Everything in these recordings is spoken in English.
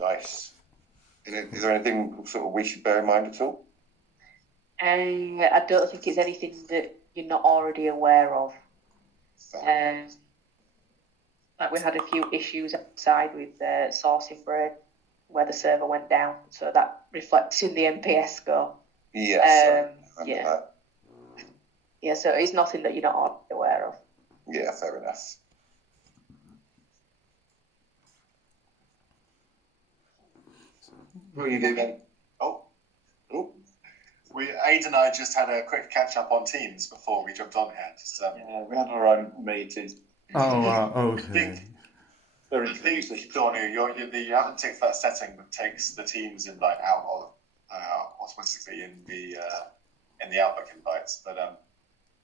Nice. Is there anything sort of we should bear in mind at all? I don't think it's anything that you're not already aware of. Like we had a few issues outside with sourcing break where the server went down, so that reflects in the NPS score. Yes. Yeah. Yeah, so it's nothing that you're not already aware of. Yeah, fair enough. What are you doing? Oh. Aid and I just had a quick catch up on Teams before we jumped on here. Yeah, we had our own meeting. Okay. I think, Donny, you haven't ticked that setting that takes the Teams invite out of automatically in the Outlook invites, but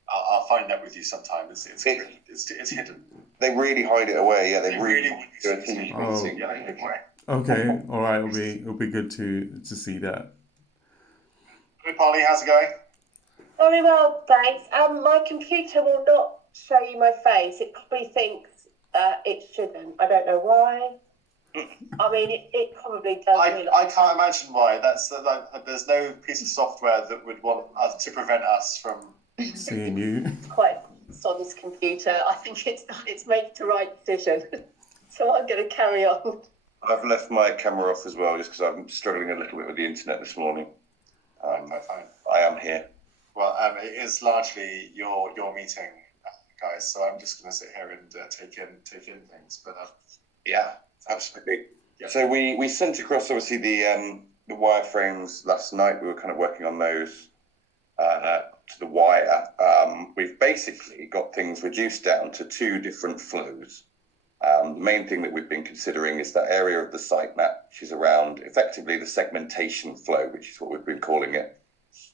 I'll find that with you sometime. It's hidden. They really hide it away. Yeah, they really do a Teams meeting. Okay. All right. It'll be good to see that. Hey, Polly, how's it going? Very well, thanks. My computer will not show you my face. It probably thinks it shouldn't. I don't know why. I mean, it probably does. I can't imagine why. There's no piece of software that would want us to prevent us from seeing you. It's quite on this computer. I think it's made the right decision. So I'm going to carry on. I've left my camera off as well, just because I'm struggling a little bit with the internet this morning. Fine. I am here. Well, it is largely your meeting, guys. So I'm just going to sit here and take in things. But yeah, absolutely. Yeah. So we sent across obviously the wireframes last night. We were kind of working on those to the wire. We've basically got things reduced down to two different flows. The main thing that we've been considering is that area of the sitemap, which is around effectively the segmentation flow, which is what we've been calling it.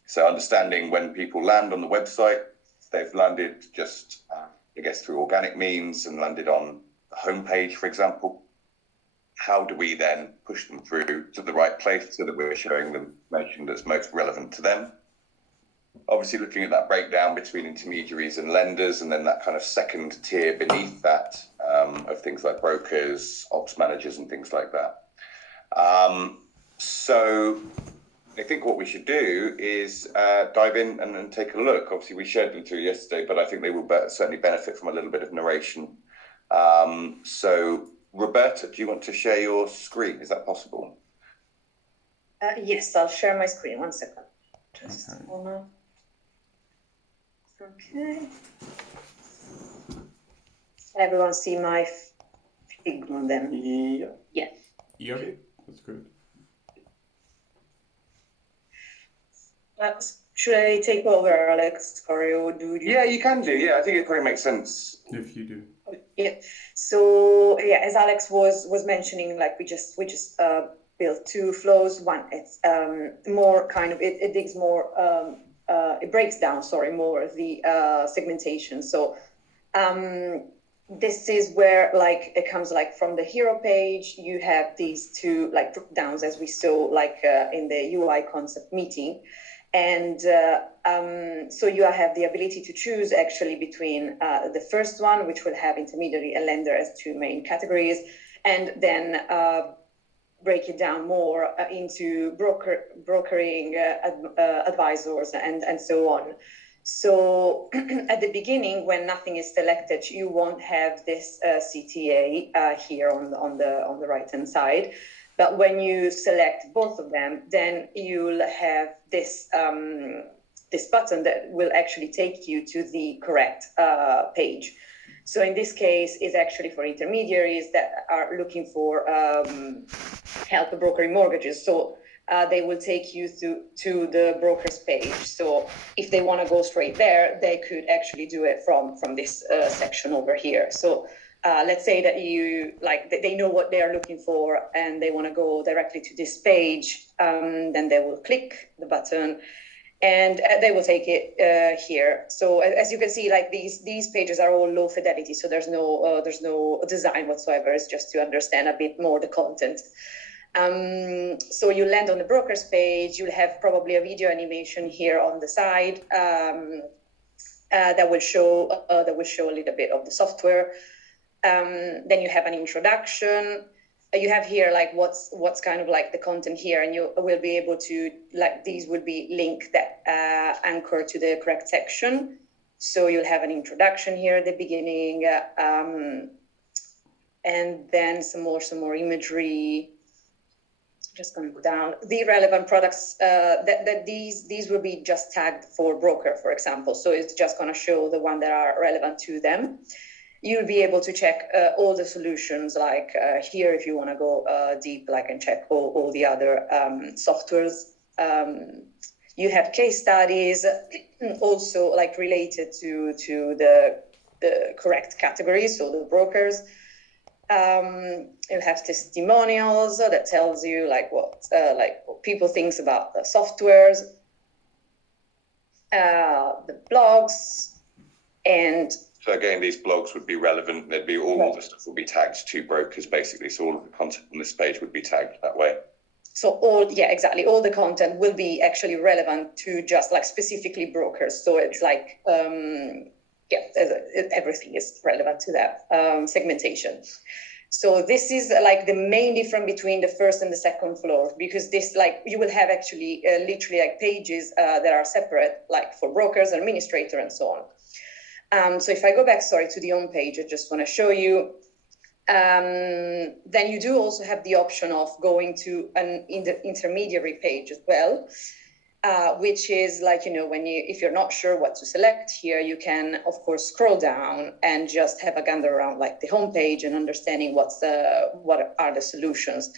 So understanding when people land on the website, they've landed just, I guess, through organic means and landed on the homepage, for example. How do we then push them through to the right place so that we're showing them information that's most relevant to them? Obviously looking at that breakdown between intermediaries and lenders, and then that kind of second tier beneath that of things like brokers, ops managers, and things like that. So I think what we should do is dive in and take a look. Obviously, we shared them through yesterday, but I think they will certainly benefit from a little bit of narration. So, Roberta, do you want to share your screen? Is that possible? Yes, I'll share my screen. 1 second. Just hold on. Okay. Can everyone see my Figma then? Yeah. Yes. Yeah, that's good. Should I take over, Alex, or do you? Yeah, you can do. Yeah, I think it probably makes sense. If you do. Yeah. So yeah, as Alex was mentioning, like we just built two flows. One, it's more kind of it digs more. It breaks down, more the segmentation. So this is where like it comes like from the hero page. You have these two like drop downs as we saw like in the UI concept meeting. And so you have the ability to choose actually between the first one, which will have intermediary and lender as two main categories, and then break it down more into brokering advisors and so on. So at the beginning, when nothing is selected, you won't have this CTA here on the right hand side. But when you select both of them, then you'll have this this button that will actually take you to the correct page. So in this case, it's actually for intermediaries that are looking for help brokering mortgages. So they will take you to the broker's page. So if they want to go straight there, they could actually do it from this section over here. So let's say that they know what they are looking for and they want to go directly to this page, then they will click the button and they will take it here. So as you can see, like these pages are all low fidelity, so there's no design whatsoever. It's just to understand a bit more the content. So you land on the broker's page. You'll have probably a video animation here on the side that will show a little bit of the software. Then you have an introduction. you have here like what's kind of like the content here, and you will be able to, like, these will be links that anchor to the correct section. So you'll have an introduction here at the beginning, and then some more imagery. Just going to go down. The relevant products, that these will be just tagged for broker, for example. So it's just going to show the one that are relevant to them. You'll be able to check all the solutions, like here, if you want to go deep, like, and check all the other softwares. You have case studies, also like related to the correct categories, so the brokers. You'll have testimonials that tells you like what people thinks about the softwares, the blogs, and so again, these blogs would be relevant. They'd be all the stuff would be tagged to brokers, basically. So all of the content on this page would be tagged that way. So all the content will be actually relevant to just like specifically brokers. So it's like everything is relevant to that segmentation. So this is like the main difference between the first and the second floor, because this, like, you will have actually literally like pages that are separate, like for brokers, administrator, and so on. So if I go back, to the home page, I just want to show you. Then you do also have the option of going to an intermediary page as well, which is like, if you're not sure what to select here, you can of course scroll down and just have a gander around like the homepage and understanding what are the solutions.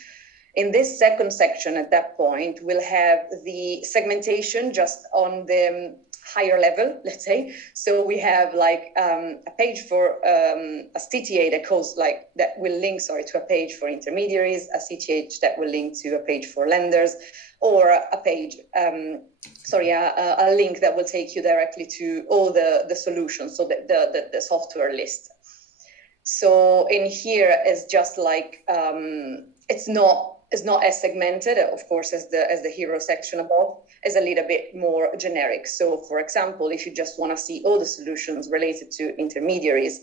In this second section, at that point, we'll have the segmentation just on the higher level, let's say. So we have like a page for a CTA that will link to a page for intermediaries, a CTH that will link to a page for lenders, or a page, a link that will take you directly to all the solutions, so the software list. So in here is just like it's not as segmented, of course, as the hero section above. Is a little bit more generic. So for example, if you just want to see all the solutions related to intermediaries,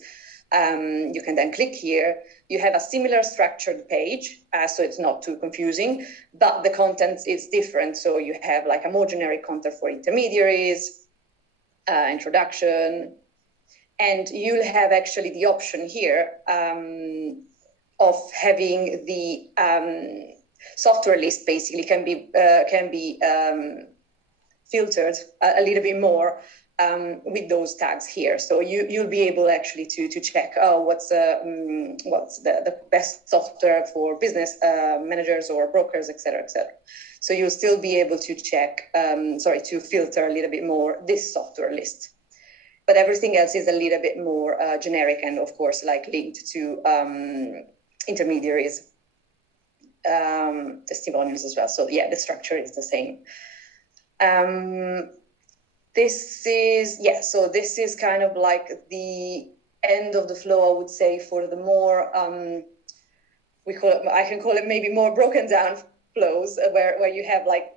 you can then click here. You have a similar structured page, so it's not too confusing, but the content is different. So you have like a more generic content for intermediaries, introduction, and you'll have actually the option here of having the software list basically can be filtered a little bit more with those tags here. So you'll be able actually to check what's the best software for business managers or brokers, etc., etc. So you'll still be able to check, to filter a little bit more this software list. But everything else is a little bit more generic, and of course like linked to intermediaries, testimonials as well. So yeah, the structure is the same. This is kind of like the end of the flow, I would say, for the more I can call it maybe more broken down flows, where you have like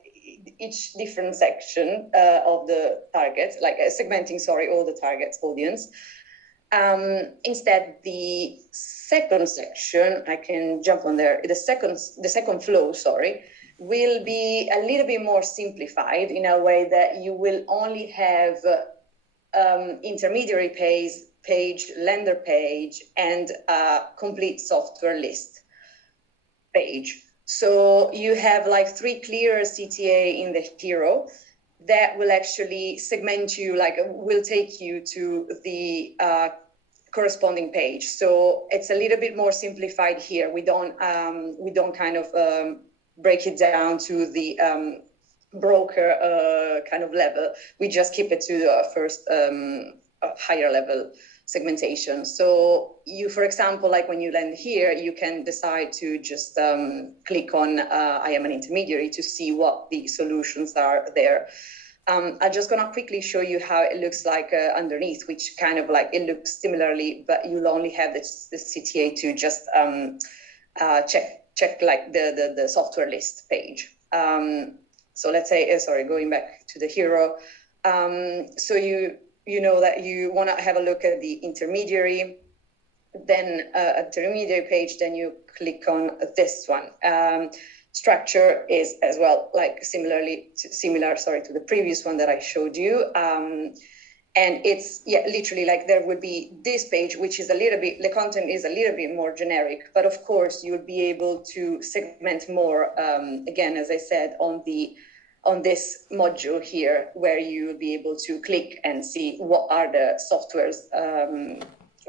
each different section of the target, like segmenting all the target audience. Instead, the second section, I can jump on there. The second flow, will be a little bit more simplified in a way that you will only have intermediary page, lender page, and a complete software list page. So you have like 3 clear CTA in the hero that will actually segment you, will take you to the corresponding page. So it's a little bit more simplified here. We don't kind of break it down to the broker kind of level. We just keep it to the first higher level segmentation. So you, for example, like when you land here, you can decide to just click on I am an intermediary to see what the solutions are there. I'm just gonna quickly show you how it looks like underneath, which kind of like it looks similarly, but you'll only have the CTA to just check like the software list page. So let's say, going back to the hero. So you know that you want to have a look at the intermediary then at the intermediary page, then you click on this one. Structure is as well, like similar to the previous one that I showed you. And it's literally like there would be this page, which is a little bit, the content is a little bit more generic, but of course you'll be able to segment more, again, as I said, on this module here, where you will be able to click and see what are the softwares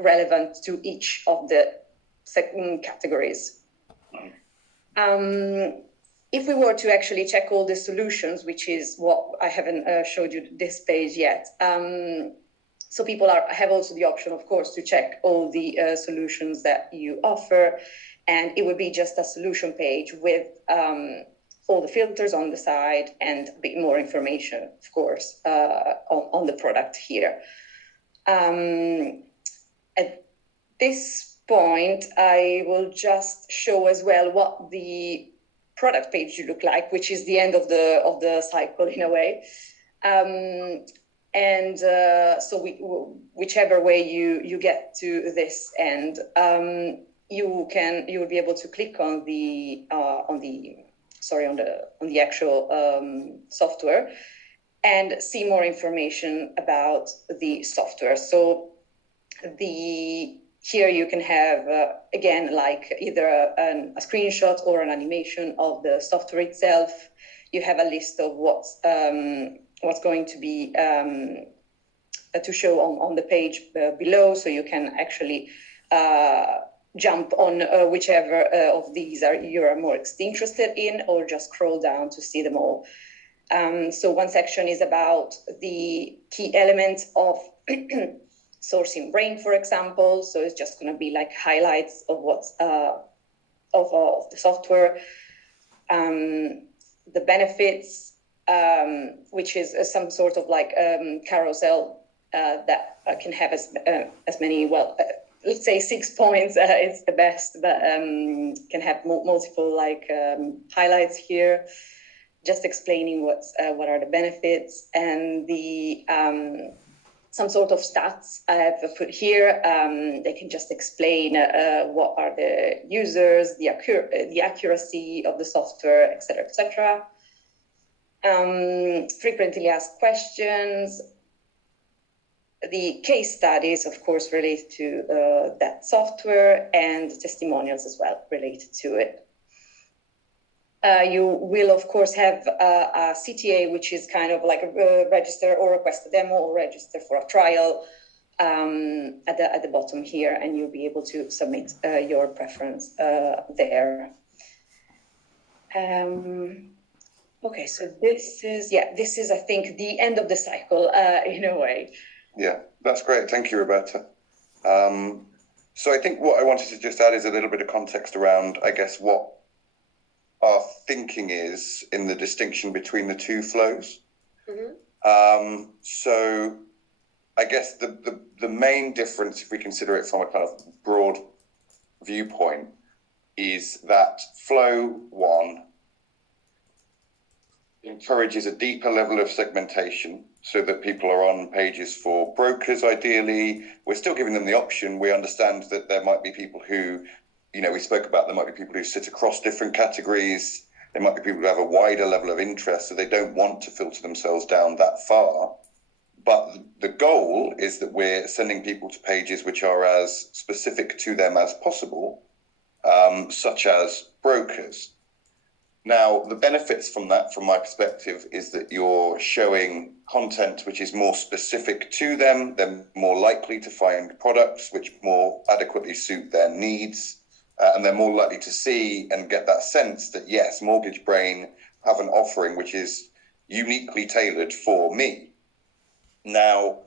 relevant to each of the categories. If we were to actually check all the solutions, which is what I haven't showed you this page yet. So people have also the option, of course, to check all the solutions that you offer. And it would be just a solution page with all the filters on the side and a bit more information, of course, on the product here. At this point, I will just show as well what the product page should look like, which is the end of the cycle in a way. So whichever way you get to this end, you will be able to click on the actual software and see more information about the software. So here you can have, again, like either a screenshot or an animation of the software itself. You have a list of what's going to be to show on the page below, so you can actually jump on whichever of these you are more interested in, or just scroll down to see them all. So one section is about the key elements of sourcing brain, for example. So it's just going to be like highlights of what's of the software, the benefits, which is some sort of like carousel that can have as many, let's say 6 points is the best, but can have multiple like highlights here, just explaining what are the benefits, and the some sort of stats I have put here. They can just explain what are the users, the accuracy of the software, etc., etc. Frequently asked questions. The case studies, of course, related to that software, and testimonials as well related to it. You will, of course, have a CTA, which is kind of like a register or request a demo or register for a trial at the bottom here, and you'll be able to submit your preference there. Okay, so this is, I think, the end of the cycle in a way. Yeah, that's great. Thank you, Roberta. So I think what I wanted to just add is a little bit of context around, I guess, what our thinking is in the distinction between the two flows. Mm-hmm. So I guess the main difference, if we consider it from a kind of broad viewpoint, is that flow one encourages a deeper level of segmentation so that people are on pages for brokers, ideally. We're still giving them the option. We understand that there might be people who, we spoke about, there might be people who sit across different categories. There might be people who have a wider level of interest, so they don't want to filter themselves down that far. But the goal is that we're sending people to pages which are as specific to them as possible, such as brokers. Now, the benefits from that, from my perspective, is that you're showing content which is more specific to them. They're more likely to find products which more adequately suit their needs. And they're more likely to see and get that sense that, yes, Mortgage Brain have an offering which is uniquely tailored for me. Now,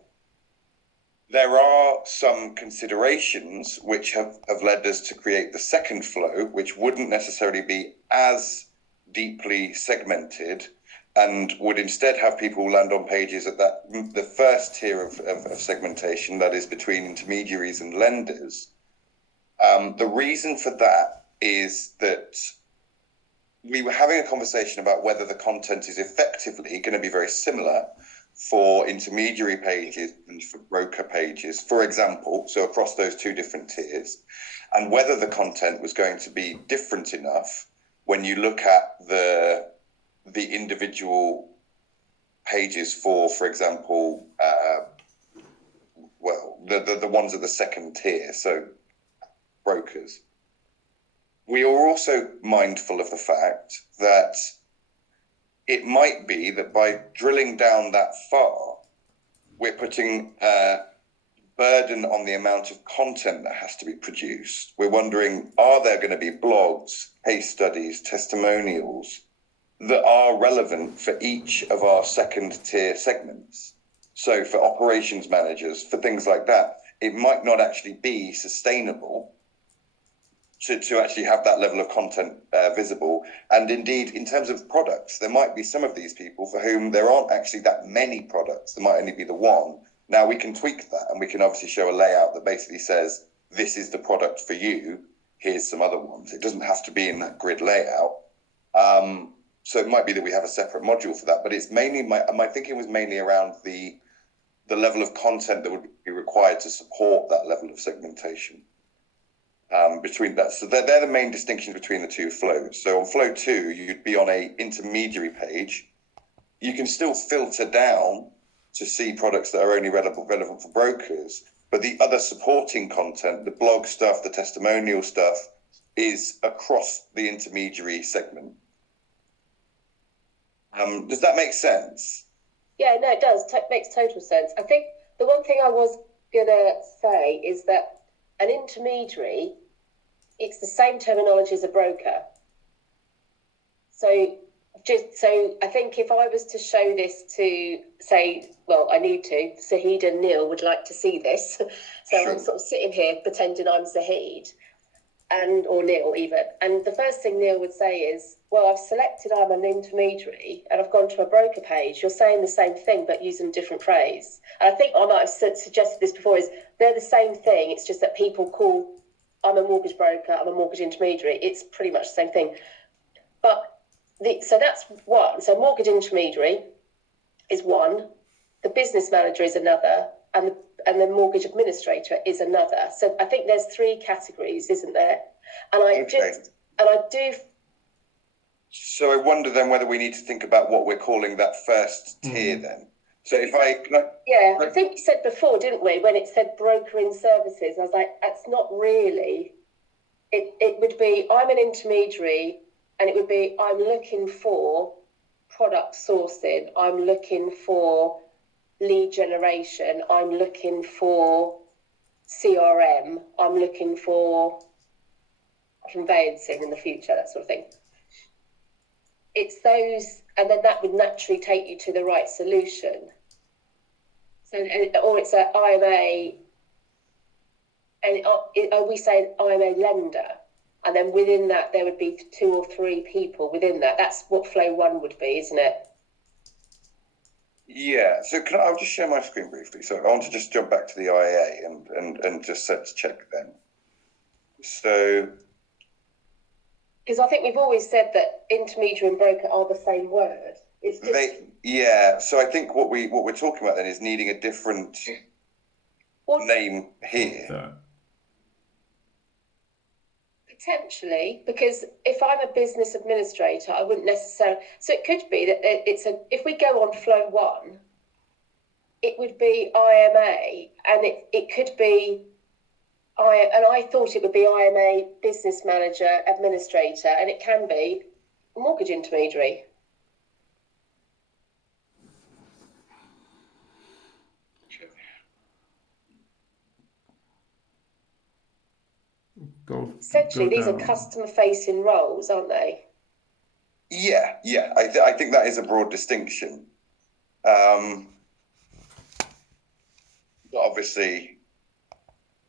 there are some considerations which have led us to create the second flow, which wouldn't necessarily be as deeply segmented and would instead have people land on pages at the first tier of segmentation, that is between intermediaries and lenders. The reason for that is that we were having a conversation about whether the content is effectively going to be very similar for intermediary pages and for broker pages, for example, so across those two different tiers, and whether the content was going to be different enough when you look at the individual pages for example, the ones at the second tier, so brokers. We are also mindful of the fact that it might be that by drilling down that far, we're putting a burden on the amount of content that has to be produced. We're wondering, are there going to be blogs, case studies, testimonials that are relevant for each of our second tier segments? So for operations managers, for things like that, it might not actually be sustainable to actually have that level of content visible. And indeed, in terms of products, there might be some of these people for whom there aren't actually that many products. There might only be the one. Now we can tweak that, and we can obviously show a layout that basically says, this is the product for you, here's some other ones. It doesn't have to be in that grid layout. So it might be that we have a separate module for that, but it's mainly, my thinking was mainly around the level of content that would be required to support that level of segmentation. Between that, so they're the main distinctions between the two flows. So on flow 2, you'd be on a intermediary page. You can still filter down to see products that are only relevant for brokers, but the other supporting content, the blog stuff, the testimonial stuff, is across the intermediary segment. Does that make sense? Yeah, no, it does. Makes total sense. I think the one thing I was gonna say is that an intermediary, it's the same terminology as a broker. So I think if I was to show this to, say, well, I need to, Zahid and Neil would like to see this. So Sure. I'm sort of sitting here pretending I'm Zahid, or Neil even. And the first thing Neil would say is, well, I've selected I'm an intermediary and I've gone to a broker page. You're saying the same thing, but using a different phrase. And I think I might have suggested this before, is they're the same thing. It's just that people call, I'm a mortgage broker, I'm a mortgage intermediary. It's pretty much the same thing. But so that's one. So mortgage intermediary is one. The business manager is another. And the mortgage administrator is another. So I think there's 3 categories, isn't there? And I do. So I wonder then whether we need to think about what we're calling that first tier then. So if I think we said before, didn't we, when it said brokering services, I was like, that's not really. It would be, I'm an intermediary, and it would be, I'm looking for product sourcing, I'm looking for lead generation, I'm looking for CRM, I'm looking for conveyancing in the future, that sort of thing. It's those, and then that would naturally take you to the right solution. So, or it's an IMA, and are we saying IMA lender? And then within that, there would be 2 or 3 people within that. That's what flow 1 would be, isn't it? Yeah, so I'll just share my screen briefly. So I want to just jump back to the IAA and just sense check then. So, because I think we've always said that intermediary and broker are the same word. It's just so I think what we're talking about then is needing a different name here. Potentially, because if I'm a business administrator, I wouldn't necessarily. So it could be that if we go on flow 1, it would be IMA, and it could be I thought it would be IMA business manager administrator, and it can be mortgage intermediary. Essentially, these are customer-facing roles, aren't they? Yeah. I think that is a broad distinction. Obviously,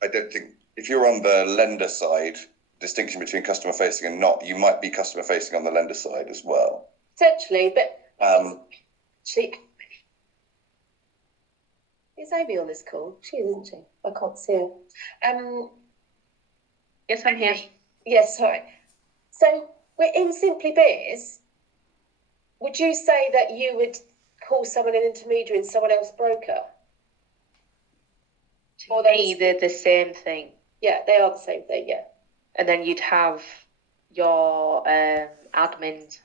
I don't think if you're on the lender side, distinction between customer-facing and not, you might be customer-facing on the lender side as well. Essentially, but is Amy on this call? She is, isn't she? I can't see her. Yes, I'm here. Yes, sorry. So we're in Simply Biz. Would you say that you would call someone an intermediary and someone else broker? To me, they're the same thing. Yeah, they are the same thing, yeah. And then you'd have your admins.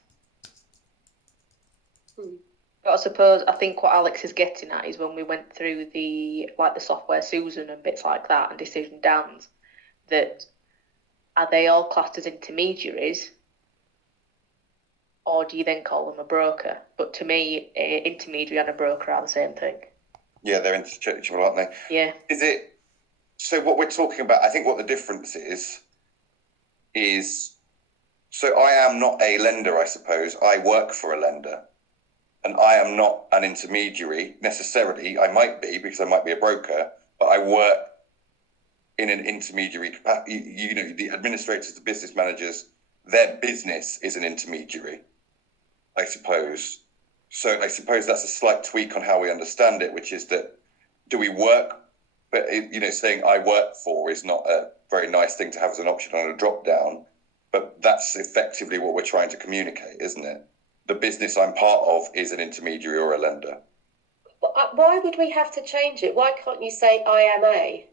But I think what Alex is getting at is when we went through the software Susan and bits like that and Decision Dan's, that are they all classed as intermediaries, or do you then call them a broker? But to me, an intermediary and a broker are the same thing. Yeah, they're interchangeable, aren't they? Yeah. Is it? So what we're talking about, I think what the difference is, so I am not a lender, I suppose. I work for a lender. And I am not an intermediary necessarily. I might be, because I might be a broker, but I work in an intermediary capacity. You know, the administrators, the business managers, their business is an intermediary, I suppose. So I suppose that's a slight tweak on how we understand it, which is that do we work, but, you know, saying I work for is not a very nice thing to have as an option on a drop down, but that's effectively what we're trying to communicate, isn't it? The business I'm part of is an intermediary or a lender. Why would we have to change it? Why can't you say I am a?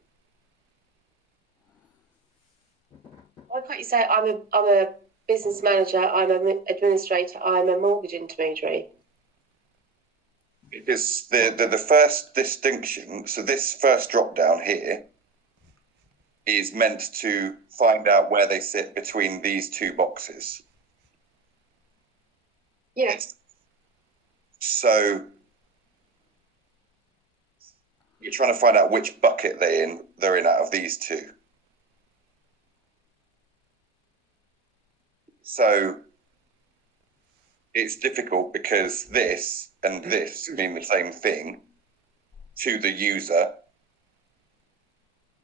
Why can't you say I'm a business manager, I'm an administrator, I'm a mortgage intermediary? Because the first distinction, so this first drop down here is meant to find out where they sit between these two boxes. Yes. So you're trying to find out which bucket they're in out of these two. So it's difficult because this and this mean the same thing to the user.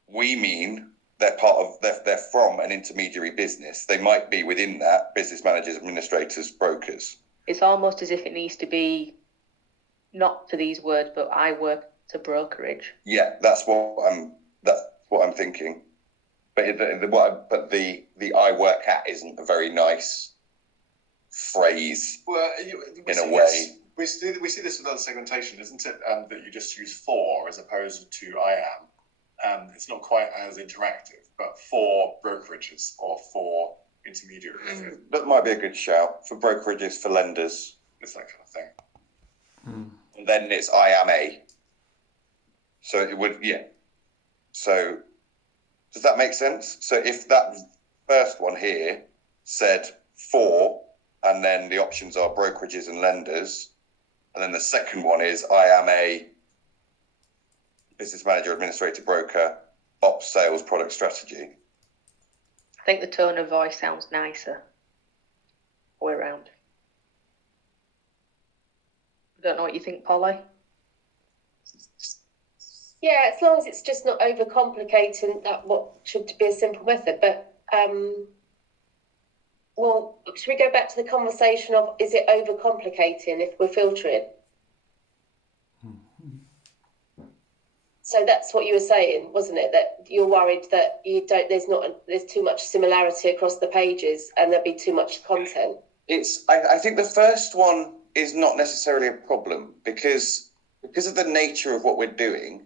We mean they're from an intermediary business. They might be within that business managers, administrators, brokers. It's almost as if it needs to be not to these words, but I work to brokerage. Yeah, that's what I'm thinking. But the I work at isn't a very nice phrase. Well, in a way. We see this with other segmentation, isn't it? That you just use for as opposed to I am. It's not quite as interactive, but for brokerages or for intermediaries. That might be a good shout for brokerages, for lenders. It's that kind of thing. And then it's I am a. So it would, yeah. So does that make sense? So if that first one here said for, and then the options are brokerages and lenders, and then the second one is I am a business manager, administrator, broker, ops, sales, product strategy. I think the tone of voice sounds nicer. Way around. I don't know what you think, Polly. Yeah, as long as it's just not overcomplicating that what should be a simple method. But well, should we go back to the conversation of is it overcomplicating if we're filtering? So that's what you were saying, wasn't it? That you're worried that there's too much similarity across the pages and there'd be too much content. I think the first one is not necessarily a problem because of the nature of what we're doing.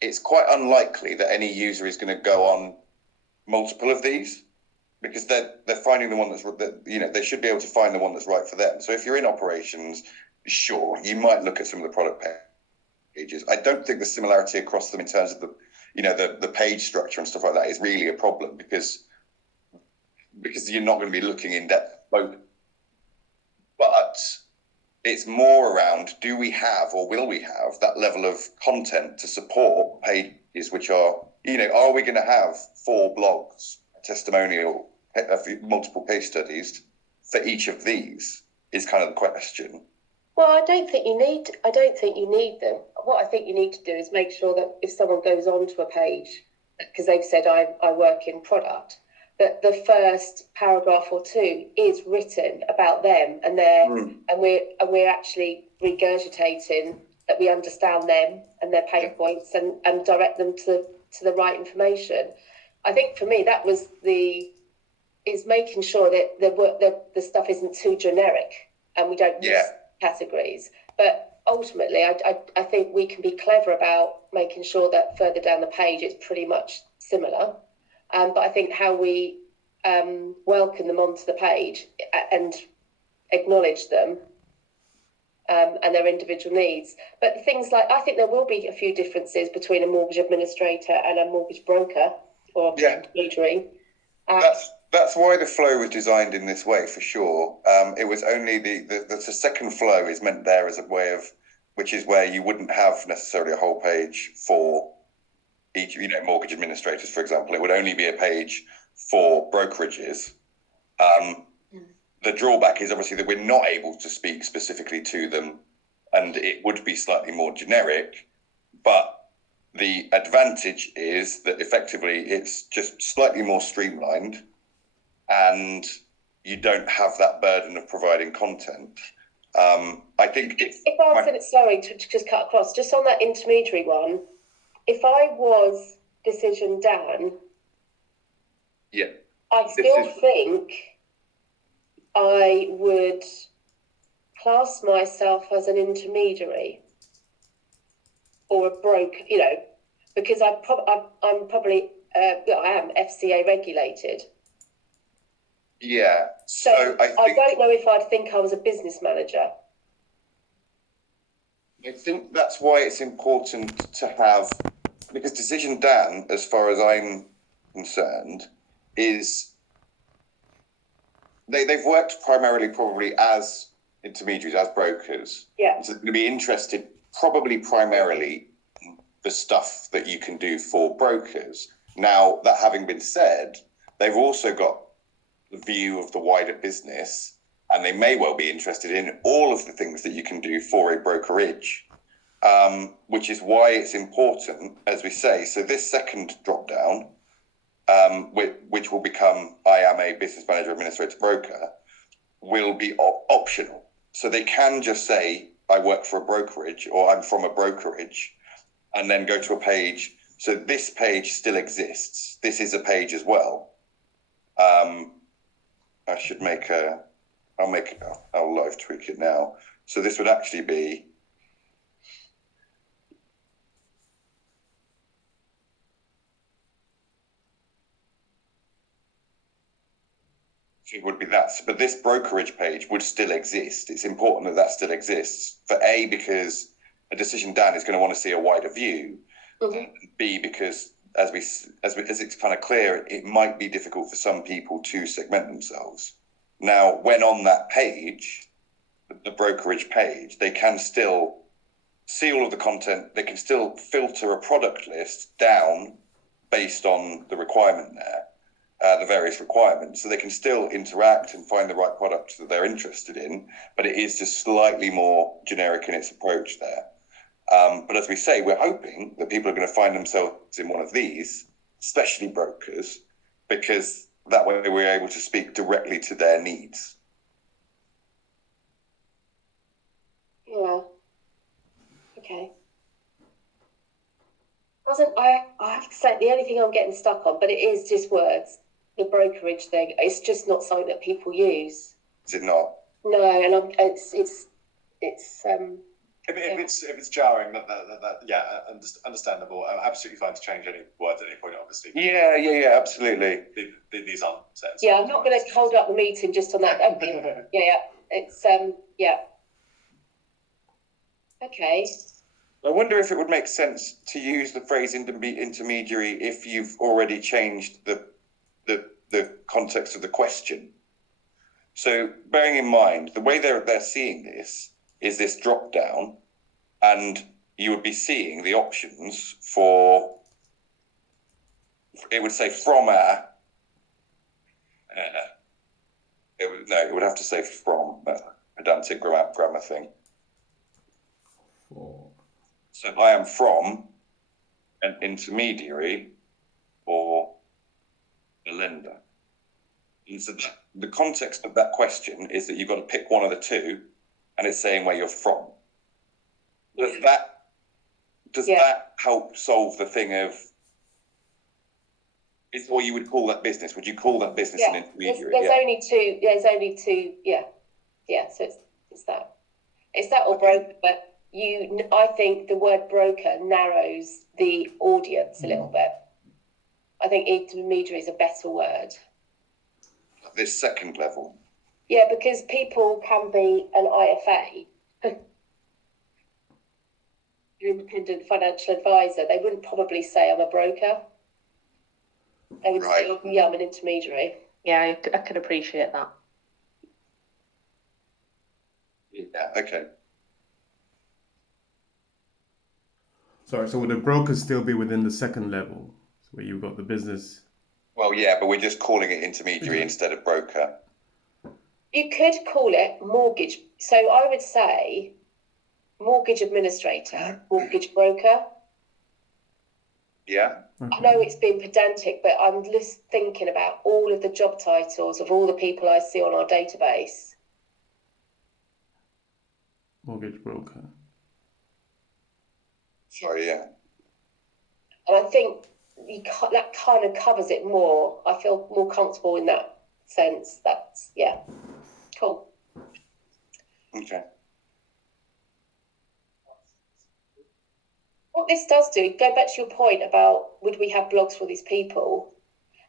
It's quite unlikely that any user is going to go on multiple of these because they're finding the one they should be able to find the one that's right for them. So if you're in operations, sure, you might look at some of the product pages. I don't think the similarity across them in terms of the page structure and stuff like that is really a problem because you're not going to be looking in depth both. But it's more around, do we have or will we have that level of content to support pages which are, are we going to have 4 blogs, a testimonial, multiple case studies for each of these is kind of the question. Well, I don't think you need them. What I think you need to do is make sure that if someone goes onto a page, because they've said I work in product, that the first paragraph or 2 is written about them and and we're actually regurgitating that we understand them and their pain points and direct them to the right information. I think for me that was is making sure that the stuff isn't too generic and we don't use categories. But ultimately, I think we can be clever about making sure that further down the page it's pretty much similar. But I think how we welcome them onto the page and acknowledge them and their individual needs. But things like, I think there will be a few differences between a mortgage administrator and a mortgage broker or intermediary. That's why the flow was designed in this way, for sure. It was only the second flow is meant there as a way of, which is where you wouldn't have necessarily a whole page for each, mortgage administrators, for example. It would only be a page for brokerages. The drawback is obviously that we're not able to speak specifically to them, and it would be slightly more generic. But the advantage is that effectively it's just slightly more streamlined, and you don't have that burden of providing content. I think if I was to just cut across, just on that intermediary one, if I was Decision Dan, I still think I would class myself as an intermediary or a broker, because I'm probably I am FCA regulated. Yeah. So I don't know if I'd think I was a business manager. I think that's why it's important to have, because Decision Dan, as far as I'm concerned, is they've worked primarily probably as intermediaries, as brokers. Yeah. So they're going to be interested probably primarily in the stuff that you can do for brokers. Now, that having been said, they've also got the view of the wider business, and they may well be interested in all of the things that you can do for a brokerage, which is why it's important, as we say. So this second drop down, which will become I am a business manager, administrator, broker, will be optional. So they can just say I work for a brokerage or I'm from a brokerage, and then go to a page. So this page still exists. This is a page as well. I should I'll live tweak it now. So this would actually be, it would be that, but this brokerage page would still exist. It's important that still exists, for A, because a Decision Dan is going to want to see a wider view, and B, because as it's kind of clear, it might be difficult for some people to segment themselves. Now, when on that page, the brokerage page, they can still see all of the content. They can still filter a product list down based on the requirement there. The various requirements, so they can still interact and find the right product that they're interested in, but it is just slightly more generic in its approach there. But as we say, we're hoping that people are going to find themselves in one of these, especially brokers, because that way we're able to speak directly to their needs. Yeah. Okay. I have to say, the only thing I'm getting stuck on, but it is just words, the brokerage thing. It's just not something that people use. Is it not? No, and it's If it's jarring, understandable. I'm absolutely fine to change any words at any point, obviously. Yeah, absolutely. These aren't set. Yeah, I'm not going to hold up the meeting just on that. It's okay. I wonder if it would make sense to use the phrase intermediary if you've already changed the context of the question. So bearing in mind, the way they're seeing this is this drop down, and you would be seeing the options for, it would say from a, it would have to say from, pedantic grammar thing. So I am from an intermediary or a lender. And so the context of that question is that you've got to pick one of the two, and it's saying where you're from. Does that help solve the thing of, is what you would call that business? Would you call that business an intermediary? There's only two. Yeah. So it's that. It's that or broker, but I think the word broker narrows the audience a little bit. I think intermediary is a better word. This second level. Yeah, because people can be an IFA, an independent financial advisor. They wouldn't probably say I'm a broker. They would say, yeah, I'm an intermediary. Yeah, I can appreciate that. Yeah, okay. Sorry, so would the broker still be within the second level, so where you've got the business? Well, yeah, but we're just calling it intermediary instead of broker. You could call it mortgage. So I would say mortgage administrator, mortgage broker. Yeah. Okay. I know it's been pedantic, but I'm just thinking about all of the job titles of all the people I see on our database. Mortgage broker. Sorry, yeah. And I think that kind of covers it more. I feel more comfortable in that sense. That's, yeah, cool. Okay. What this does do, go back to your point about would we have blogs for these people?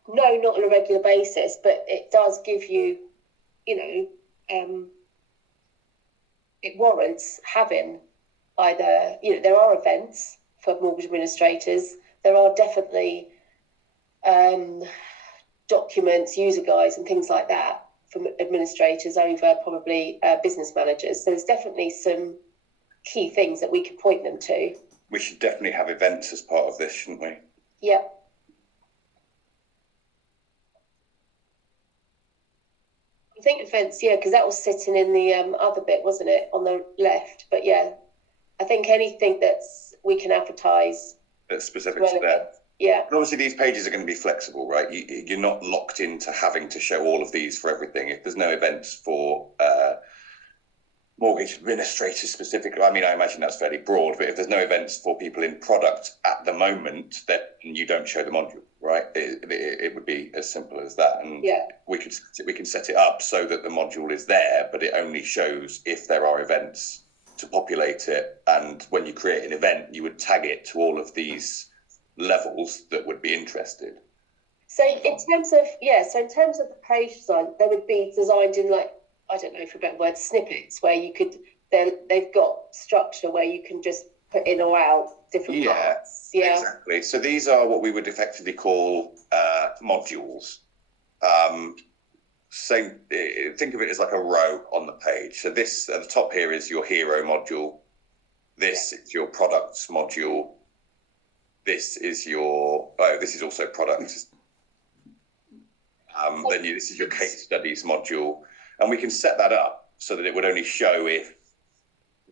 No, not on a regular basis, but it does give you, it warrants having either, there are events for mortgage administrators. There are definitely documents, user guides and things like that from administrators over probably business managers. So there's definitely some key things that we could point them to. We should definitely have events as part of this, shouldn't we? Yeah. I think events, yeah, because that was sitting in the other bit, wasn't it, on the left? But yeah, I think anything that's we can advertise That's specific to that. Yeah. And obviously, these pages are going to be flexible, right? You're not locked into having to show all of these for everything. If there's no events for mortgage administrators specifically, I mean, I imagine that's fairly broad, but if there's no events for people in product at the moment, then you don't show the module, right? It would be as simple as that. And yeah, we can set it up so that the module is there, but it only shows if there are events to populate it. And when you create an event, you would tag it to all of these levels that would be interested. So in terms of the page design, they would be designed in, like, I don't know, for a better word, snippets, where you could, they've got structure where you can just put in or out different parts. Yeah, exactly. So these are what we would effectively call modules. Think of it as like a row on the page. So this at the top here is your hero module. This is your products module. This is this is also products. This is your case studies module. And we can set that up so that it would only show if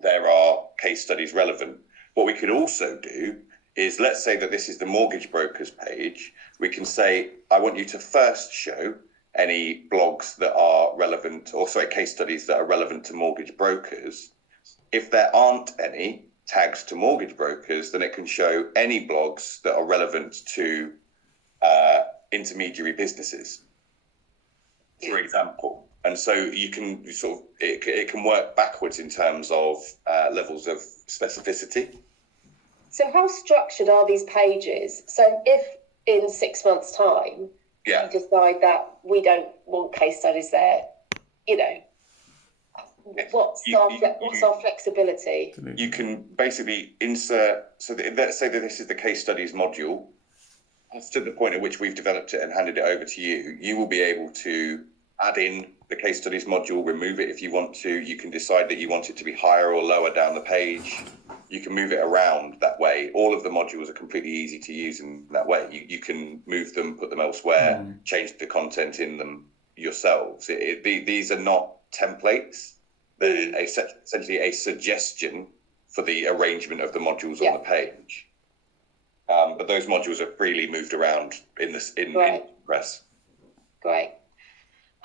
there are case studies relevant. What we could also do is, let's say that this is the mortgage brokers page. We can say, I want you to first show any blogs that are relevant, case studies that are relevant to mortgage brokers. If there aren't any tags to mortgage brokers, then it can show any blogs that are relevant to intermediary businesses, for example. And so you can it can work backwards in terms of levels of specificity. So how structured are these pages? So if in 6 months' time you decide that we don't want case studies there, what's our flexibility? You can basically insert. So let's say that this is the case studies module. To the point at which we've developed it and handed it over to you, you will be able to add in the case studies module, remove it if you want to. You can decide that you want it to be higher or lower down the page. You can move it around that way. All of the modules are completely easy to use in that way. You can move them, put them elsewhere, change the content in them yourselves. These are not templates. They're essentially a suggestion for the arrangement of the modules on the page. But those modules are freely moved around in press. Great.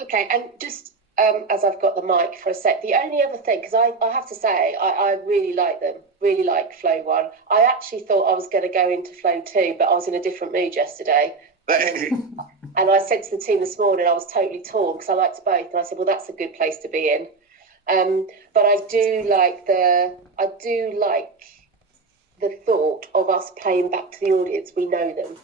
Okay, and just as I've got the mic for a sec, the only other thing, because I have to say, I really like them, really like Flow 1. I actually thought I was going to go into Flow 2, but I was in a different mood yesterday. And I said to the team this morning, I was totally torn because I liked both. And I said, well, that's a good place to be in. But I do like the thought of us playing back to the audience. We know them.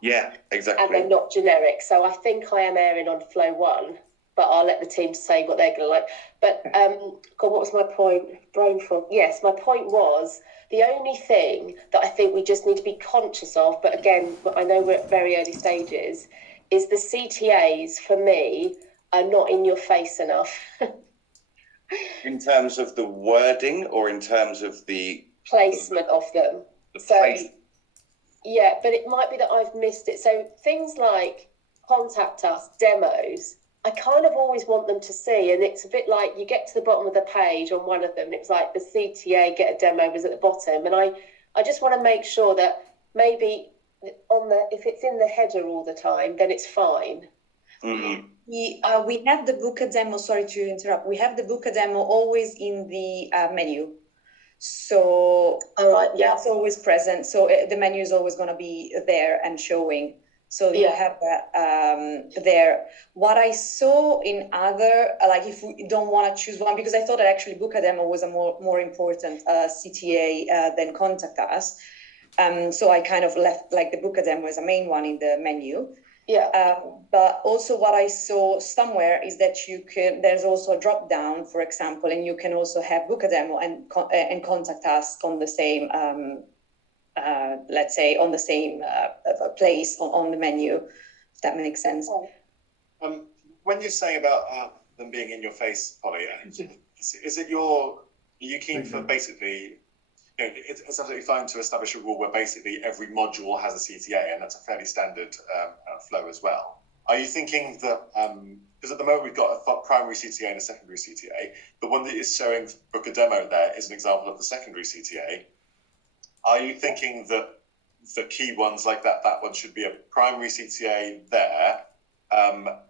Yeah, And exactly. they're not generic. So I think I am erring on flow one, but I'll let the team say what they're going to like. But, God, what was my point? Brain fog. Yes, my point was the only thing that I think we just need to be conscious of, but again, I know we're at very early stages, is the CTAs for me are not in your face enough. In terms of the wording or in terms of the placement of them. the So, place? yeah, but it might be that I've missed it. So things like contact us, demos, I kind of always want them to see. And it's a bit like you get to the bottom of the page on one of them, and it was like the CTA get a demo was at the bottom. And I just want to make sure that maybe if it's in the header all the time, then it's fine. Mm-hmm. We have the book a demo, sorry to interrupt. We have the book a demo always in the menu. So that's always present. So the menu is always going to be there and showing. So you have that there. What I saw in other, like if we don't want to choose one, because I thought that actually book a demo was a more important CTA than contact us. So I kind of left like the book a demo as a main one in the menu. Yeah. But also what I saw somewhere is that there's also a drop down, for example, and you can also have book a demo and contact us on the same, let's say on the same place on the menu, if that makes sense. When you're saying about them being in your face, Polly, is it are you keen for basically, it's absolutely fine to establish a rule where basically every module has a CTA, and that's a fairly standard flow as well. Are you thinking that, because at the moment we've got a primary CTA and a secondary CTA, the one that is showing book a demo there is an example of the secondary CTA. Are you thinking that the key ones like that one should be a primary CTA there?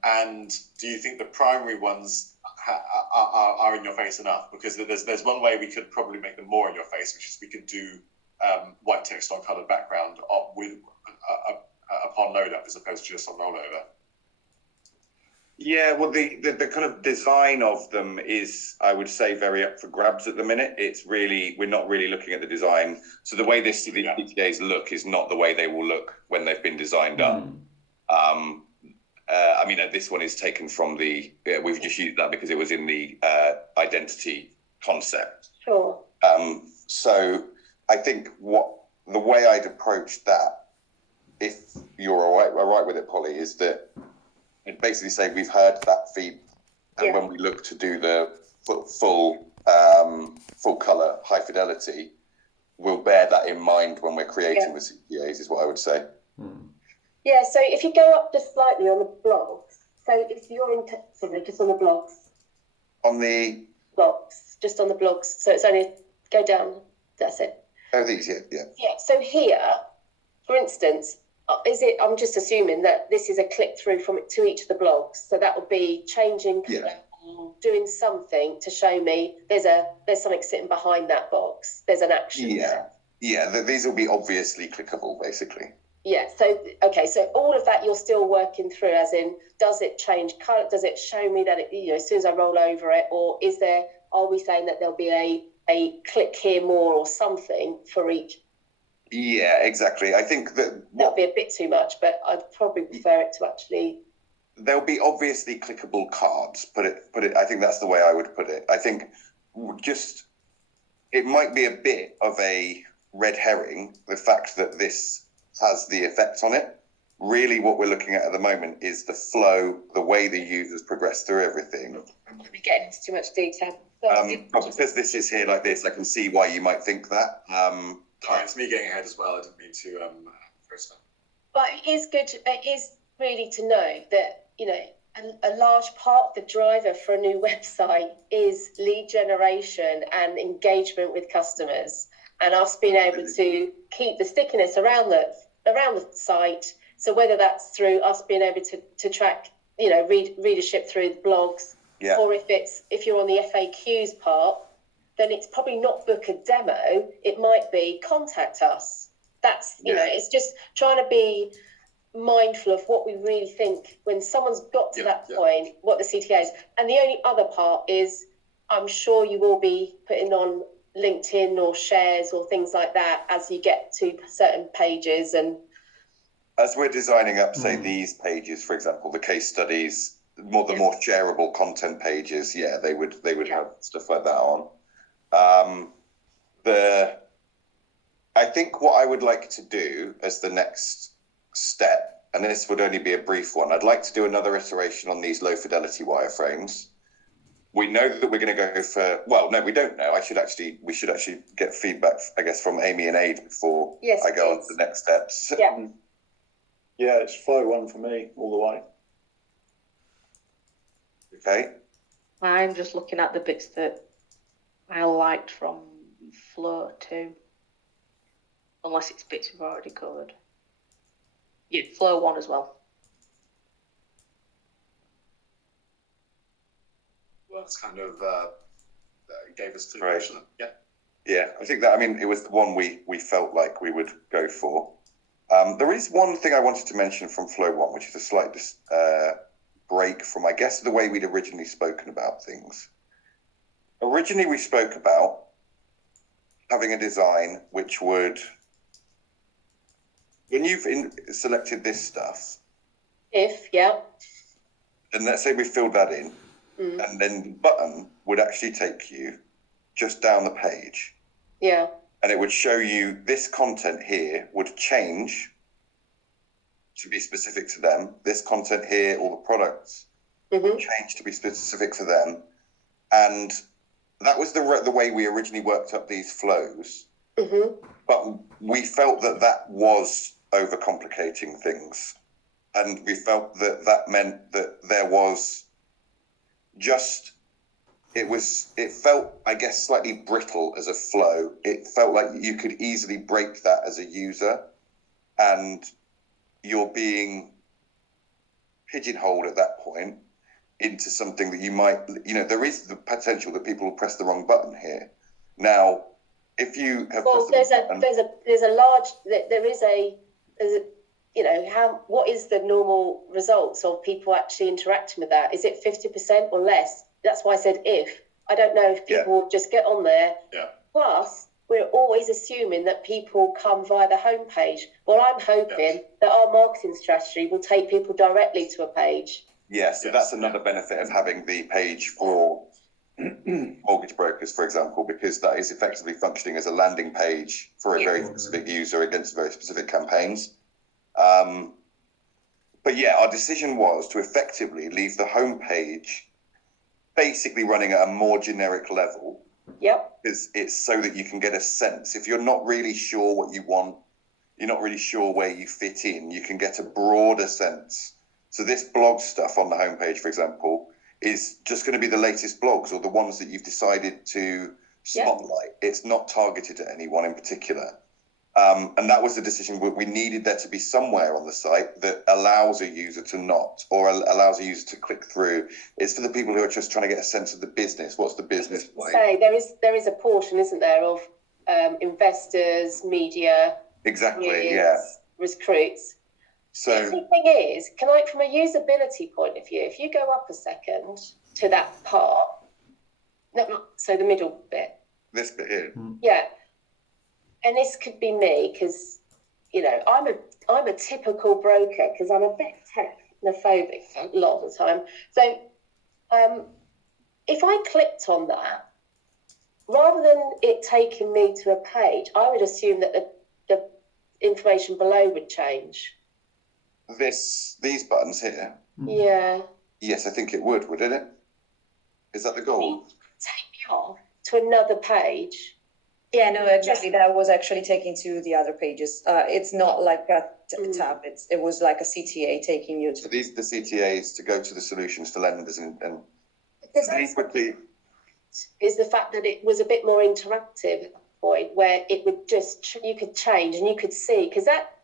And do you think the primary ones are in your face enough? Because there's one way we could probably make them more in your face, which is we could do white text on coloured background upon load up as opposed to just on rollover. Yeah, well, the kind of design of them is, I would say, very up for grabs at the minute. We're not really looking at the design. So the way the CTAs look is not the way they will look when they've been designed up. I mean, this one is taken from we've just used that because it was in the identity concept. Sure. So I think the way I'd approach that, if you're all right with it, Polly, is that it basically say we've heard that feed, and when we look to do the full color high fidelity, we'll bear that in mind when we're creating the CTAs, is what I would say. Yeah, so if you go up just slightly on the blogs, so if you're just on the blogs. On the blogs, just on the blogs. So it's only go down. That's it. Oh, these, yeah. Yeah. So here, for instance, I'm just assuming that this is a click through to each of the blogs. So that would be changing colour, doing something to show me there's something sitting behind that box. There's an action. Yeah. These will be obviously clickable, basically. Yeah. So so all of that you're still working through, as in, does it change colour? Does it show me that as soon as I roll over it, or are we saying that there'll be a click here more or something for each? Yeah, exactly. I think that'll be a bit too much, but I'd probably prefer it to actually. There'll be obviously clickable cards. Put it. I think that's the way I would put it. I think it might be a bit of a red herring, the fact that this has the effect on it. Really, what we're looking at the moment is the flow, the way the users progress through everything. We're getting into too much detail. But because this is here like this, I can see why you might think that. It's me getting ahead as well. I didn't mean to first time. But it is good. It is really to know that a large part of the driver for a new website is lead generation and engagement with customers, and us being able to keep the stickiness around the site. So whether that's through us being able to track, readership through the blogs, or if you're on the FAQs part, then it's probably not book a demo. It might be contact us. That's it's just trying to be mindful of what we really think when someone's got to that point, what the CTA is. And the only other part is I'm sure you will be putting on LinkedIn or shares or things like that as you get to certain pages. And as we're designing up, say, these pages, for example, the case studies, the more shareable content pages, they would have stuff like that on. I think what I would like to do as the next step, and this would only be a brief one, I'd like to do another iteration on these low fidelity wireframes. We know that we're going to go for, well, no, we don't know. We should actually get feedback, I guess, from Amy and Aid before I go on to the next steps. Yeah, it's flow one for me all the way. Okay. I'm just looking at the bits that I liked from Flow 2. Unless it's bits we've already covered. Yeah, Flow 1 as well. Well, it's kind of gave us two. Right. Yeah. Yeah, I think that, it was the one we felt like we would go for. There is one thing I wanted to mention from Flow 1, which is a slight break from, I guess, the way we'd originally spoken about things. Originally, we spoke about having a design which would, when you've selected this stuff, and let's say we filled that in, and then the button would actually take you just down the page. Yeah. And it would show you this content here would change to be specific to them. This content here, all the products, would change to be specific to them. And that was the way we originally worked up these flows. But we felt that was overcomplicating things. And we felt that meant that there was just, it felt, I guess, slightly brittle as a flow. It felt like you could easily break that as a user, and you're being pigeonholed at that point into something that you might, there is the potential that people will press the wrong button here. Now, if you have what is the normal results of people actually interacting with that? Is it 50% or less? That's why I said if. I don't know if people will just get on there. Yeah. Plus, we're always assuming that people come via the homepage. Well, I'm hoping that our marketing strategy will take people directly to a page. So that's another benefit of having the page for mortgage brokers, for example, because that is effectively functioning as a landing page for a very specific user against very specific campaigns. But our decision was to effectively leave the homepage basically running at a more generic level. Because it's so that you can get a sense. If you're not really sure what you want, you're not really sure where you fit in, you can get a broader sense. So this blog stuff on the homepage, for example, is just going to be the latest blogs or the ones that you've decided to spotlight. It's not targeted at anyone in particular. And that was the decision. We needed there to be somewhere on the site that allows a user to not, or allows a user to click through. It's for the people who are just trying to get a sense of the business. What's the business like? There is a portion, isn't there, of investors, media, recruits. So the thing is, from a usability point of view, if you go up a second to that part, so the middle bit. This bit here. Yeah. And this could be me because, I'm a typical broker because I'm a bit technophobic a lot of the time. So if I clicked on that, rather than it taking me to a page, I would assume that the information below would change. These buttons here? Yeah. Yes, I think it would, wouldn't it? Is that the goal? Take me off to another page. Yeah, no, exactly. That was actually taking to the other pages. It's not like a tab. It was like a CTA taking you to. So these are the CTAs to go to the solutions to lenders, and these would be. Is the fact that it was a bit more interactive at that point, where it would just you could change and you could see, because that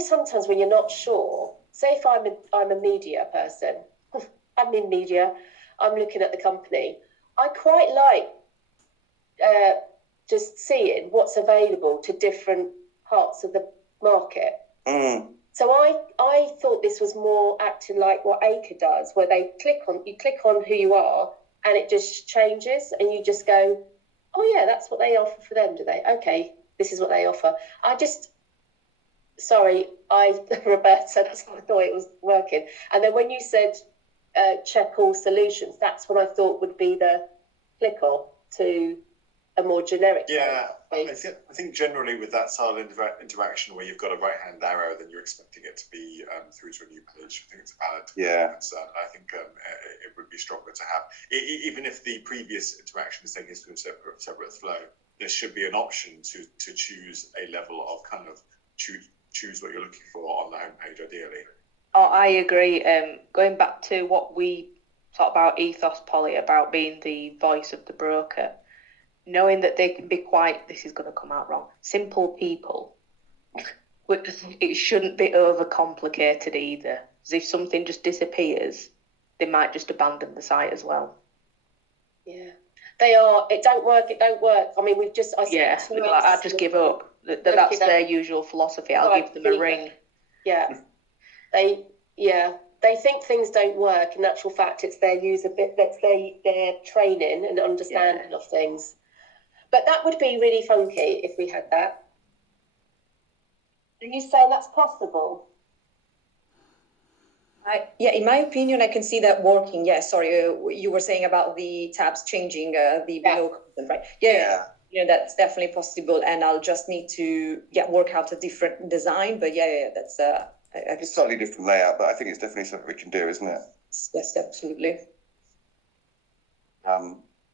sometimes when you're not sure. Say if I'm a media person, I'm in media, I'm looking at the company. I quite like. Just seeing what's available to different parts of the market. So I thought this was more acting like what Acre does, where you click on who you are, and it just changes, and you just go, oh yeah, that's what they offer for them, do they? Okay, this is what they offer. Roberta, that's what I thought it was working. And then when you said check all solutions, that's what I thought would be the click on to a more generic. Yeah, I think generally with that style of interaction where you've got a right-hand arrow, then you're expecting it to be through to a new page. I think it's a valid concern. I think it would be stronger to have, even if the previous interaction is taking us through a separate flow, there should be an option to choose a level of kind of choose what you're looking for on the homepage, ideally. Oh, I agree. Going back to what we talked about ethos, Polly, about being the voice of the broker, knowing that they can be quite, this is going to come out wrong, simple people. It shouldn't be overcomplicated either. Because if something just disappears, they might just abandon the site as well. Yeah, they are. It don't work. I mean, I just give up. That's their usual philosophy. I'll give them a ring. Yeah, they think things don't work. In actual fact, it's their their training and understanding of things. But that would be really funky if we had that. Are you saying that's possible? In my opinion, I can see that working. Yeah, sorry, you were saying about the tabs changing the below content, right? Yeah. That's definitely possible, and I'll just need to work out a different design. But that's it's a slightly different layout, but I think it's definitely something we can do, isn't it? Yes, absolutely.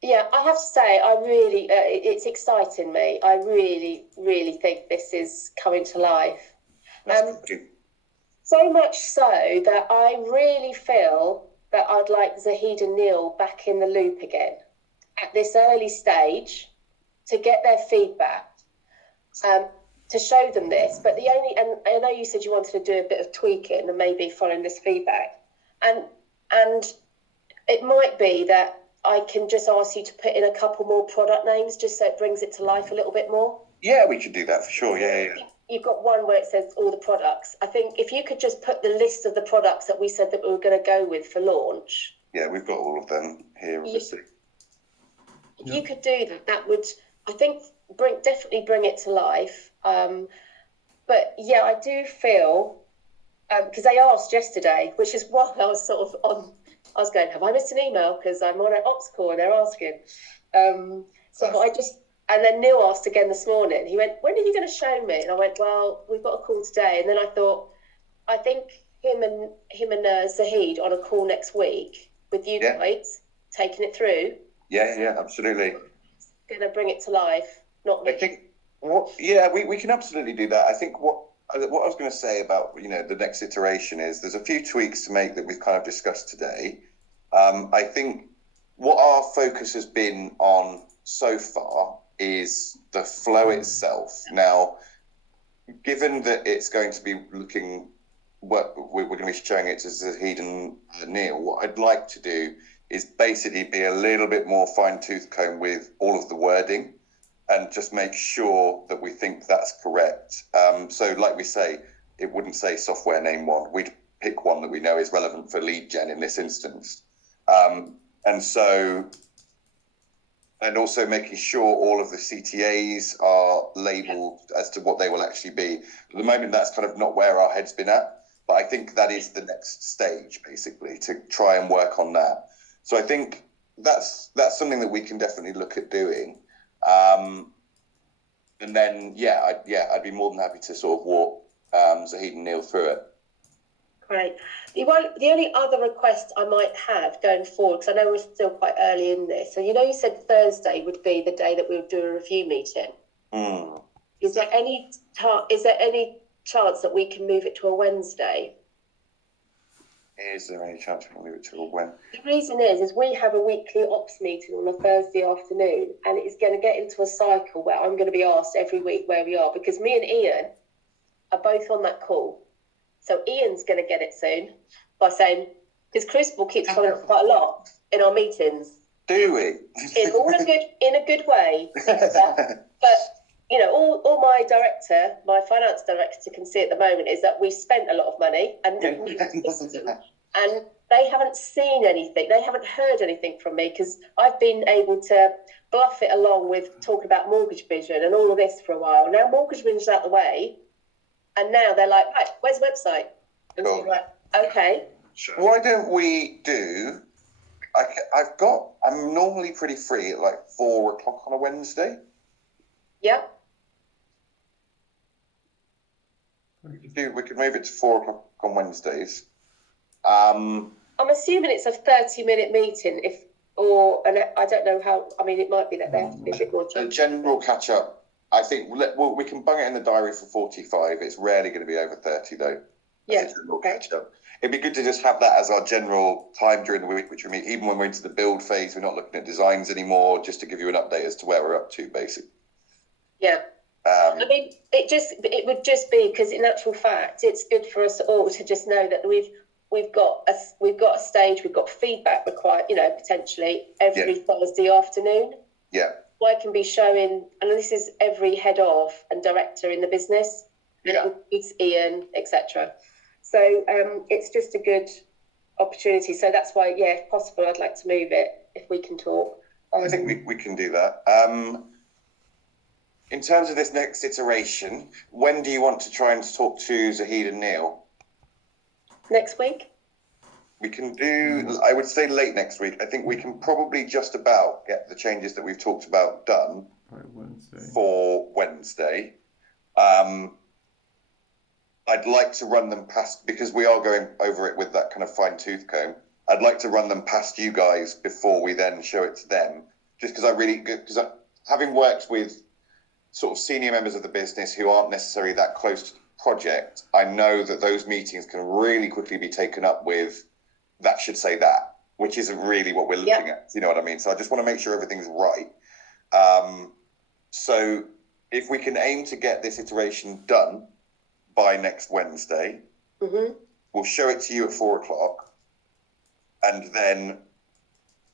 Yeah, I have to say, I really, it's exciting me. I really, really think this is coming to life. So much so that I really feel that I'd like Zahid and Neil back in the loop again at this early stage to get their feedback, to show them this. But and I know you said you wanted to do a bit of tweaking and maybe following this feedback. And it might be that I can just ask you to put in a couple more product names just so it brings it to life a little bit more. Yeah, we could do that for sure. Yeah. You've got one where it says all the products. I think if you could just put the list of the products that we said that we were going to go with for launch. Yeah, we've got all of them here, obviously. If you could do that, that would, I think, definitely bring it to life. But yeah, I do feel, because they asked yesterday, which is why I was sort of on. I was going, have I missed an email? Because I'm on an ops call and they're asking. And then Neil asked again this morning. He went, when are you going to show me? And I went, well, we've got a call today. And then I thought, I think him and Zahid on a call next week with you guys, taking it through. Yeah, absolutely. Going to bring it to life, not me. I think, we can absolutely do that. I think what I was going to say about, the next iteration is there's a few tweaks to make that we've kind of discussed today. I think what our focus has been on so far is the flow itself. Now, given that it's going to be we're going to be showing it to Zahid and Neil, what I'd like to do is basically be a little bit more fine-tooth comb with all of the wording and just make sure that we think that's correct. So like we say, it wouldn't say software name one. We'd pick one that we know is relevant for lead gen in this instance. And also making sure all of the CTAs are labeled as to what they will actually be. At the moment, that's kind of not where our head's been at, but I think that is the next stage, basically, to try and work on that. So I think that's something that we can definitely look at doing. And then, I'd be more than happy to sort of walk Zahid and Neil through it. Great. The only other request I might have going forward, because I know we're still quite early in this, so you said Thursday would be the day that we would do a review meeting. Is there any chance that we can move it to a Wednesday? Is there any chance we can move it to a Wednesday? The reason is we have a weekly ops meeting on a Thursday afternoon, and it's going to get into a cycle where I'm going to be asked every week where we are, because me and Ian are both on that call. So Ian's going to get it soon by saying, because Crucible keeps coming up quite a lot in our meetings. Do we? In a good way. But all my finance director can see at the moment is that we spent a lot of money, and and they haven't seen anything. They haven't heard anything from me because I've been able to bluff it along with talking about mortgage vision and all of this for a while. Now mortgage vision's out the way, and now they're like, right, where's the website? And Cool. so like, okay. Sure. Why don't we do? I'm normally pretty free at like 4 o'clock on a Wednesday. Yeah. We could move it to 4 o'clock on Wednesdays. I'm assuming it's a 30-minute meeting, I don't know how. I mean, it might be that they have to be a bit more. The general catch up. I think we can bung it in the diary for 45. It's rarely going to be over 30 though. Yeah. General catch up. It'd be good to just have that as our general time during the week, which we meet. Even when we're into the build phase, we're not looking at designs anymore. Just to give you an update as to where we're up to, basically. Yeah. I mean, it would just be because, in actual fact, it's good for us all to just know that we've got a stage, we've got feedback required, potentially every Thursday afternoon. Yeah. So I can be showing, and this is every head of and director in the business. Yeah. It's Ian, etc. So it's just a good opportunity. So that's why, if possible, I'd like to move it if we can talk. I think we can do that. In terms of this next iteration, when do you want to try and talk to Zahid and Neil? Next week? We can do, I would say late next week. I think we can probably just about get the changes that we've talked about done for Wednesday. I'd like to run them past, because we are going over it with that kind of fine tooth comb. I'd like to run them past you guys before we then show it to them. Just because having worked with sort of senior members of the business who aren't necessarily that close to the project, I know that those meetings can really quickly be taken up with that should say that, which isn't really what we're looking at. You know what I mean? So I just want to make sure everything's right. So if we can aim to get this iteration done by next Wednesday, we'll show it to you at 4 o'clock. And then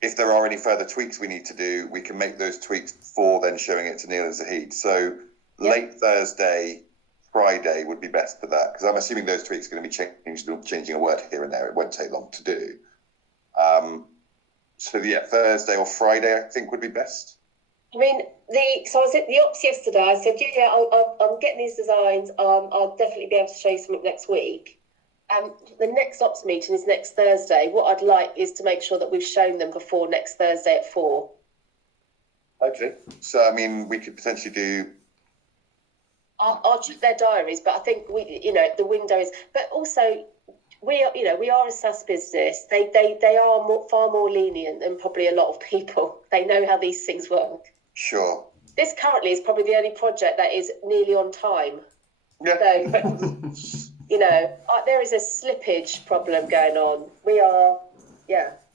if there are any further tweaks we need to do, we can make those tweaks before then showing it to Neil and Zahid. So late Thursday, Friday would be best for that, because I'm assuming those tweaks are going to be changing a word here and there. It won't take long to do. Thursday or Friday, I think would be best. I mean, so I was at the ops yesterday. I said, I'm getting these designs. I'll definitely be able to show you something next week. The next ops meeting is next Thursday. What I'd like is to make sure that we've shown them before next Thursday at 4. Okay. So, I mean, we could potentially do... I'll check their diaries, but I think the window is... But also, we are a SaaS business. They are far more lenient than probably a lot of people. They know how these things work. Sure. This currently is probably the only project that is nearly on time. Yeah. So, there is a slippage problem going on. We are,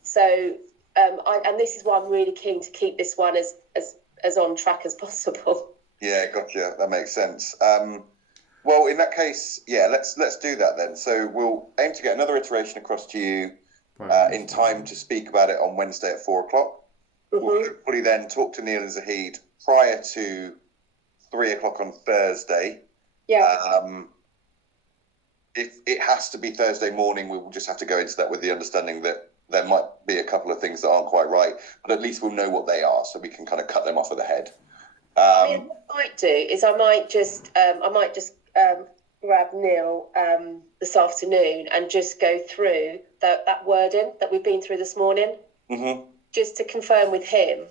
So, and this is why I'm really keen to keep this one as on track as possible. Yeah, gotcha. That makes sense. Well, in that case, let's do that then. So we'll aim to get another iteration across to you in time to speak about it on Wednesday at 4 o'clock. We'll hopefully then talk to Neil and Zahid prior to 3 o'clock on Thursday. Yeah. If it has to be Thursday morning, we will just have to go into that with the understanding that there might be a couple of things that aren't quite right, but at least we'll know what they are, so we can kind of cut them off at the head. What I might do is I might just grab Neil this afternoon and just go through that wording that we've been through this morning, just to confirm with him,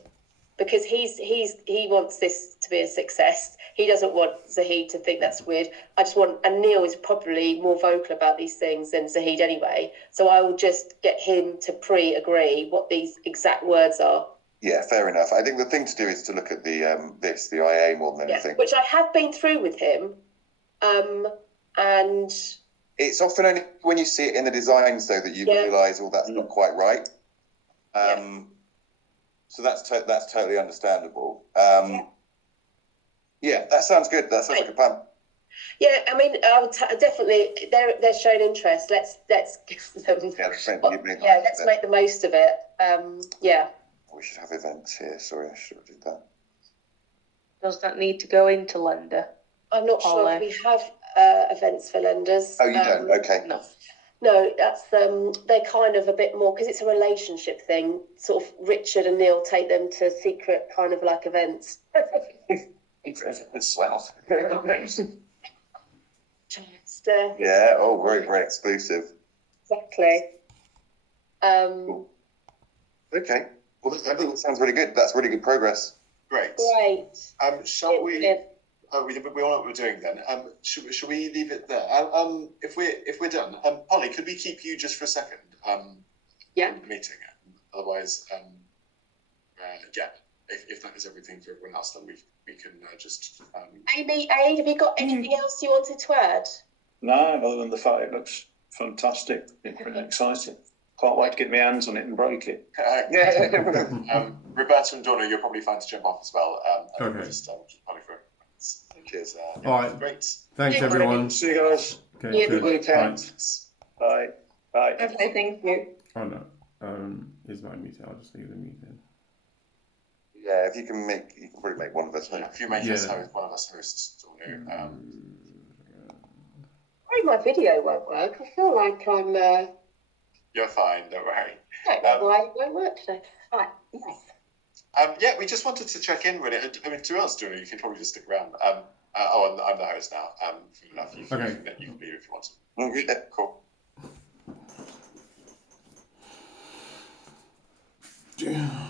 because he wants this to be a success. He doesn't want Zahid to think that's weird. And Neil is probably more vocal about these things than Zahid anyway. So I will just get him to pre-agree what these exact words are. Yeah, fair enough. I think the thing to do is to look at the IA more than anything. Which I have been through with him, and it's often only when you see it in the designs though that you realise, that's not quite right. So that's totally understandable. Yeah, that sounds good. That sounds like a plan. Yeah, I mean, I would definitely. They're showing interest. Let's give them. Let's make the most of it. We should have events here. Sorry, I should have did that. Does that need to go into lender? I'm not sure if we have events for lenders. Oh, you don't? Okay. No. No, that's they're kind of a bit more because it's a relationship thing. Sort of Richard and Neil take them to secret kind of like events. It's swell. Just, Yeah. Oh, very, very exclusive. exactly. Okay. Well, I think it sounds really good. That's really good progress. Great. Great. Shall we? Brilliant. We all know what we're doing then. Should we leave it there? If we're done, Polly, could we keep you just for a second? Yeah. In the meeting. Otherwise, yeah. If that is everything for everyone else, then we can just. Amy, Aid, have you got anything else you wanted to add? No, other than the fact it looks fantastic. It's really exciting. Can't wait to get my hands on it and break it. Roberta and Donna, you're probably fine to jump off as well. Okay. Just Polly for cheers. All right. Great. Thanks, everyone. See you guys. Okay, Yeah, cheers. good weekend. Bye. Bye. Bye. Okay, thank you. Oh no. Is my meeting? I'll just leave the meeting. Yeah, if you can probably make one of us. If you make us Yeah. host, one of us hosts, Donna. Sorry, my video won't work. I feel like I'm. You're fine. Don't worry. I don't know why it won't work today. Right. Yes. Yeah, we just wanted to check in really. I mean, to us, Donna, you can probably just stick around. I'm the host now. Fair enough. You can leave if you want to. Yeah. Cool. Yeah.